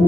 Hey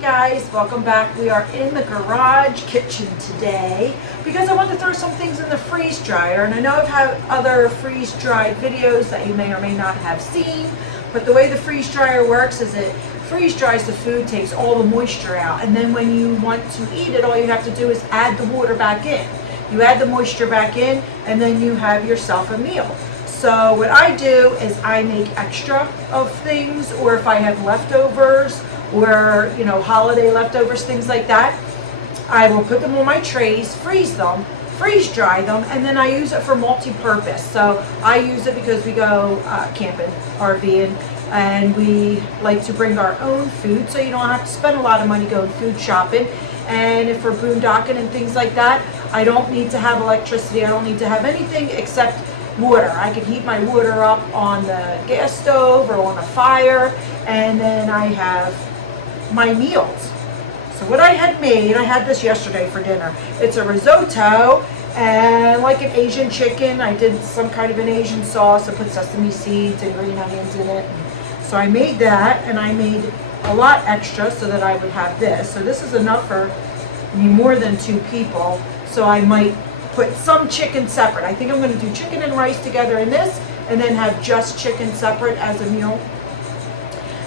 guys, welcome back. We are in the garage kitchen today because I want to throw some things in the freeze dryer, and I know I've had other freeze dried videos that you may or may not have seen, but the way the freeze dryer works is it freeze dries the food, takes all the moisture out, and then when you want to eat it, all you have to do is add the water back in. You add the moisture back in, and then you have yourself a meal. So what I do is I make extra of things, or if I have leftovers, or holiday leftovers, things like that, I will put them on my trays, freeze them, freeze dry them, and then I use it for multi-purpose. So I use it because we go camping, RVing, and we like to bring our own food, so you don't have to spend a lot of money going food shopping. And if we're boondocking and things like that, I don't need to have electricity, I don't need to have anything except water. I can heat my water up on the gas stove or on a fire, and then I have my meals. So what I had made, I had this yesterday for dinner. It's a risotto and like an Asian chicken. I did some kind of an Asian sauce. I put sesame seeds and green onions in it. So I made that, and I made a lot extra so that I would have this. So this is enough for more than 2 people. So I might put some chicken separate. I think I'm going to do chicken and rice together in this, and then have just chicken separate as a meal.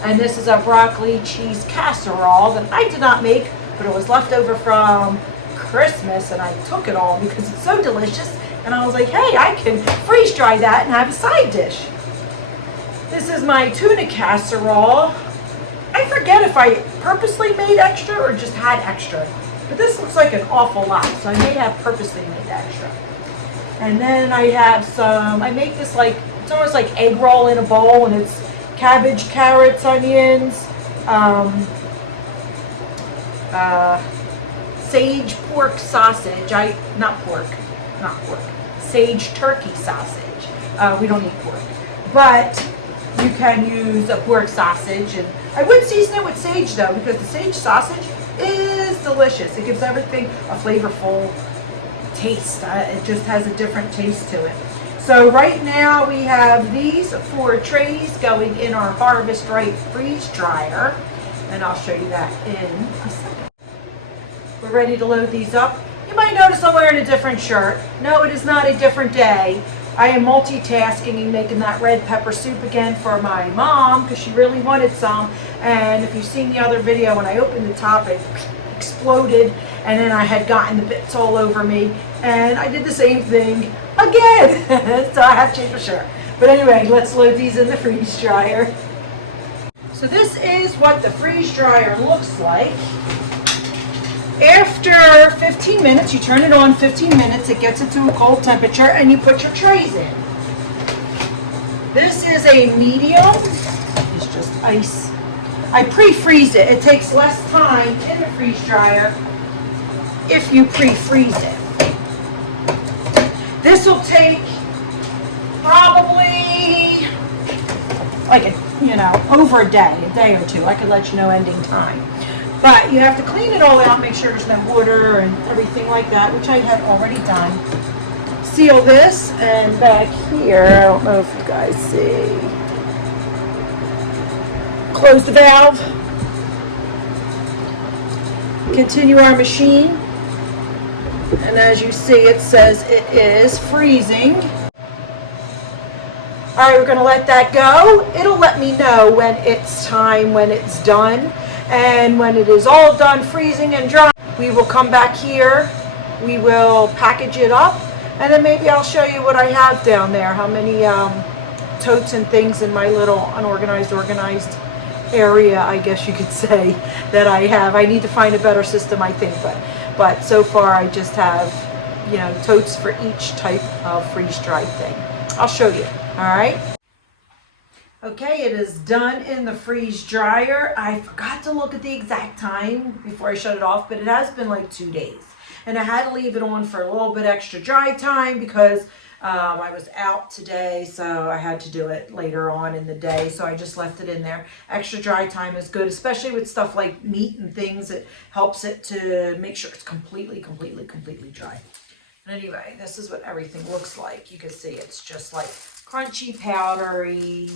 And this is a broccoli cheese casserole that I did not make, but it was left over from Christmas, and I took it all because it's so delicious. And I was like, hey, I can freeze dry that and have a side dish. This is my tuna casserole. I forget if I purposely made extra or just had extra, but this looks like an awful lot, so I may have purposely made extra. And then I have some, I make this like, it's almost like egg roll in a bowl, and it's cabbage, carrots, onions, sage pork sausage. Sage turkey sausage. We don't eat pork, but you can use a pork sausage, and I would season it with sage though, because the sage sausage is delicious. It gives everything a flavorful taste. It just has a different taste to it. So right now we have these 4 trays going in our Harvest Right freeze dryer, and I'll show you that in a second. We're ready to load these up. You might notice I'm wearing a different shirt. No, it is not a different day. I am multitasking and making that red pepper soup again for my mom because she really wanted some. And if you've seen the other video, when I opened the top, it exploded, and then I had gotten the bits all over me, and I did the same thing again. So I have to change my shirt. But anyway, let's load these in the freeze dryer. So this is what the freeze dryer looks like. After 15 minutes, you turn it on 15 minutes, it gets it to a cold temperature, and you put your trays in. This is a medium. It's just ice. I pre-freeze it. It takes less time in the freeze dryer if you pre-freeze it. This will take probably like over a day or 2. I could let you know ending time. But you have to clean it all out, make sure there's no water and everything like that, which I had already done. Seal this, and back here, I don't know if you guys see. Close the valve. Continue our machine. And as you see, it says it is freezing. All right, we're gonna let that go. It'll let me know when it's time, when it's done. And when it is all done freezing and dry, we will come back here, we will package it up, and then maybe I'll show you what I have down there, how many totes and things in my little organized area, I guess you could say, that I have. I need to find a better system, I think, but so far I just have, totes for each type of freeze-dried thing. I'll show you, all right? Okay, it is done in the freeze dryer. I forgot to look at the exact time before I shut it off, but it has been like 2 days. And I had to leave it on for a little bit extra dry time because I was out today, so I had to do it later on in the day. So I just left it in there. Extra dry time is good, especially with stuff like meat and things. It helps it to make sure it's completely dry. And anyway, this is what everything looks like. You can see it's just like crunchy, powdery,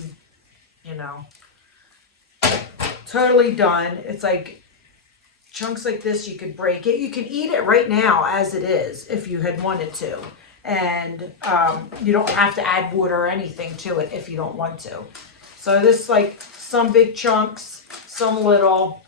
totally done. It's like chunks like this. You could break it. You can eat it right now as it is if you had wanted to. And you don't have to add water or anything to it if you don't want to. So this, like, some big chunks, some little.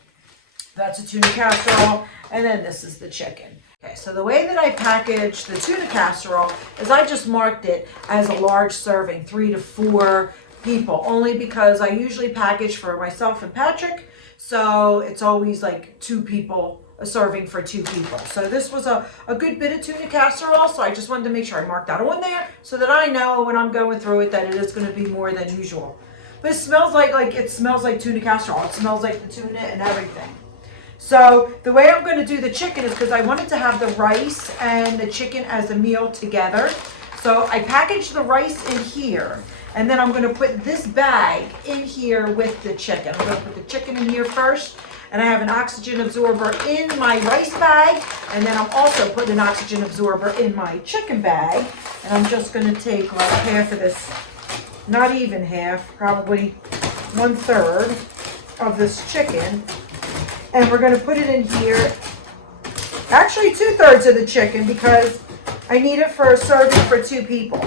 That's a tuna casserole. And then this is the chicken. Okay, so the way that I package the tuna casserole is I just marked it as a large serving, 3 to 4 people, only because I usually package for myself and Patrick. So it's always like 2 people, a serving for 2 people. So this was a good bit of tuna casserole, so I just wanted to make sure I marked that on there so that I know when I'm going through it that it is going to be more than usual. But it smells like it smells like tuna casserole. It smells like the tuna and everything. So the way I'm going to do the chicken is because I wanted to have the rice and the chicken as a meal together. So I packaged the rice in here, and then I'm going to put this bag in here with the chicken. I'm going to put the chicken in here first. And I have an oxygen absorber in my rice bag. And then I'm also putting an oxygen absorber in my chicken bag. And I'm just going to take like half of this, not even half, probably 1/3 of this chicken. And we're going to put it in here. Actually 2/3 of the chicken because I need it for a serving for 2 people.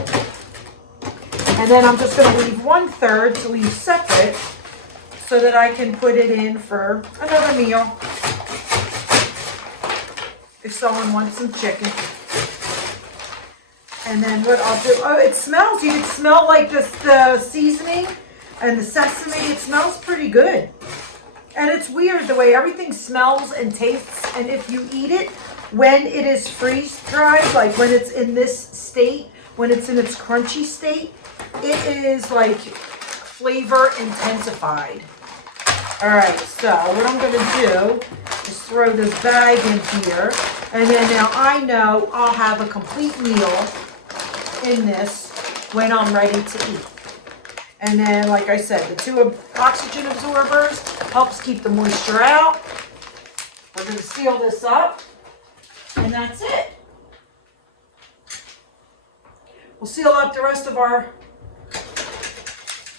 And then I'm just going to leave 1/3 to leave separate, so that I can put it in for another meal if someone wants some chicken. And then what I'll do, oh, it smells, you can smell like the seasoning and the sesame. It smells pretty good. And it's weird the way everything smells and tastes. And if you eat it when it is freeze dried, like when it's in this state, when it's in its crunchy state, it is like flavor intensified. All right, so what I'm going to do is throw this bag in here, and then now I know I'll have a complete meal in this when I'm ready to eat. And then, like I said, the 2 oxygen absorbers helps keep the moisture out. We're going to seal this up, and that's it. We'll seal up the rest of our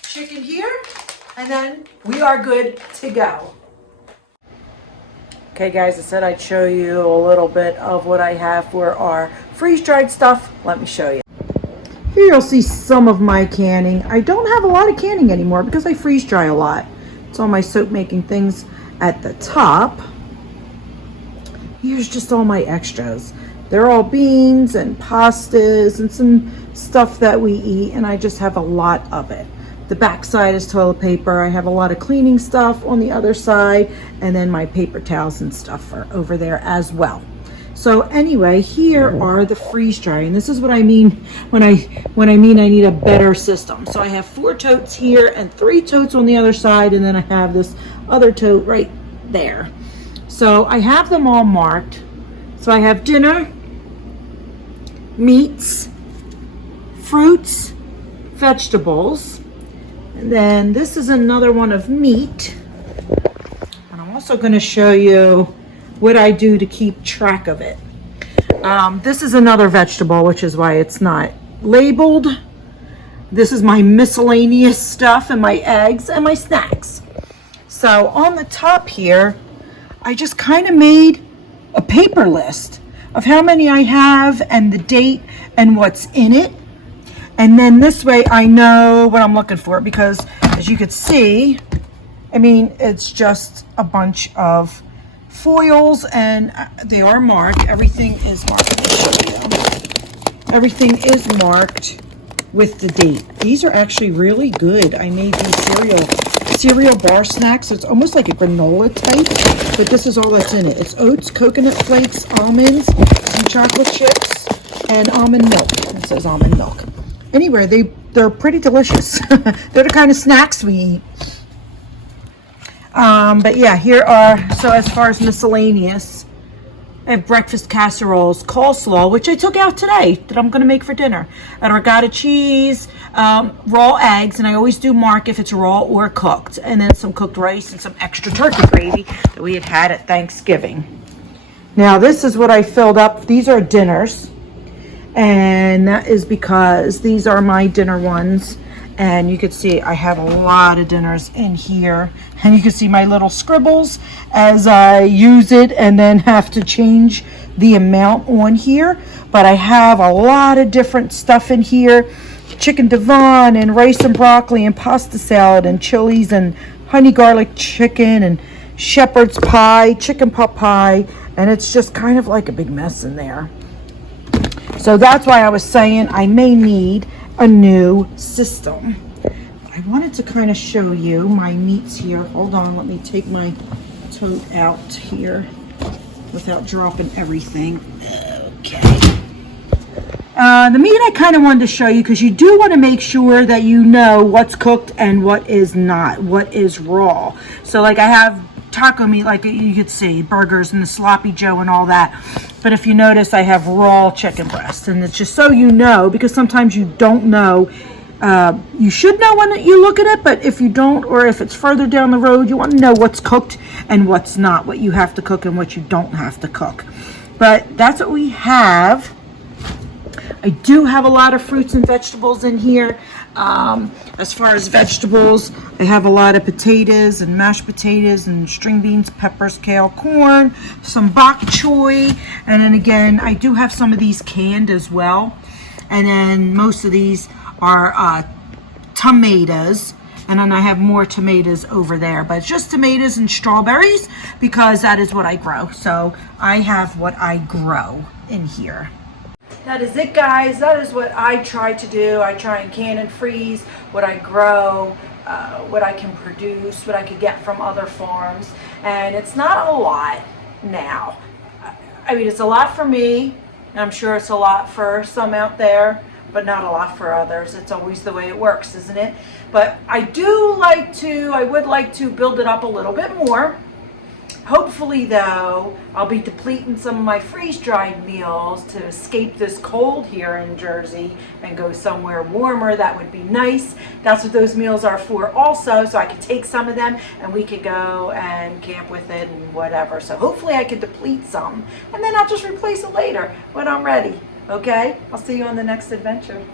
chicken here. And then we are good to go. Okay guys, I said I'd show you a little bit of what I have for our freeze-dried stuff. Let me show you. Here you'll see some of my canning. I don't have a lot of canning anymore because I freeze dry a lot. It's all my soap making things at the top. Here's just all my extras. They're all beans and pastas and some stuff that we eat, and I just have a lot of it. The back side is toilet paper. I have a lot of cleaning stuff on the other side, and then my paper towels and stuff are over there as well. So anyway, here are the freeze dry, and this is what I mean when I mean I need a better system. So I have 4 totes here and 3 totes on the other side, and then I have this other tote right there. So I have them all marked. So I have dinner, meats, fruits, vegetables. And then this is another one of meat. And I'm also going to show you what I do to keep track of it. This is another vegetable, which is why it's not labeled. This is my miscellaneous stuff and my eggs and my snacks. So on the top here, I just kind of made a paper list of how many I have and the date and what's in it. And then this way I know what I'm looking for, because as you could see, I mean, it's just a bunch of foils and they are marked. Everything is marked. Let me show you. Everything is marked with the date. These are actually really good. I made these cereal bar snacks. It's almost like a granola type, but this is all that's in it. It's oats, coconut flakes, almonds, some chocolate chips, and almond milk. It says almond milk. Anyway, they're pretty delicious. They're the kind of snacks we eat. But yeah, here are, so as far as miscellaneous, I have breakfast casseroles, coleslaw, which I took out today that I'm going to make for dinner, and regatta cheese, raw eggs, and I always do mark if it's raw or cooked, and then some cooked rice and some extra turkey gravy that we had at Thanksgiving. Now this is what I filled up. These are dinners, and that is because these are my dinner ones, And you can see I have a lot of dinners in here, and you can see my little scribbles as I use it and then have to change the amount on here. But I have a lot of different stuff in here: chicken Devon and rice and broccoli and pasta salad and chilies and honey garlic chicken and shepherd's pie, chicken pot pie, and it's just kind of like a big mess in there. So that's why I was saying I may need a new system. I wanted to kind of show you my meats here. Hold on, let me take my tote out here without dropping everything. Okay. The meat I kind of wanted to show you, because you do want to make sure that you know what's cooked and what is not, what is raw. So like I have taco meat, like you could see, burgers and the sloppy joe and all that. But if you notice, I have raw chicken breast, and it's just so you know, because sometimes you don't know. You should know when you look at it, but if you don't, or if it's further down the road, you want to know what's cooked and what's not, what you have to cook and what you don't have to cook. But that's what we have. I do have a lot of fruits and vegetables in here. As far as vegetables, I have a lot of potatoes and mashed potatoes and string beans, peppers, kale, corn, some bok choy, and then again, I do have some of these canned as well. And then most of these are tomatoes, and then I have more tomatoes over there, but it's just tomatoes and strawberries because that is what I grow. So I have what I grow in here. That is it, guys. That is what I try to do. I try and can and freeze what I grow, what I can produce, what I could get from other farms. And it's not a lot now. I mean, it's a lot for me. And I'm sure it's a lot for some out there, but not a lot for others. It's always the way it works, isn't it? But I would like to build it up a little bit more. Hopefully, though, I'll be depleting some of my freeze-dried meals to escape this cold here in Jersey and go somewhere warmer. That would be nice. That's what those meals are for also, so I could take some of them and we could go and camp with it and whatever. So hopefully I could deplete some, and then I'll just replace it later when I'm ready. Okay? I'll see you on the next adventure.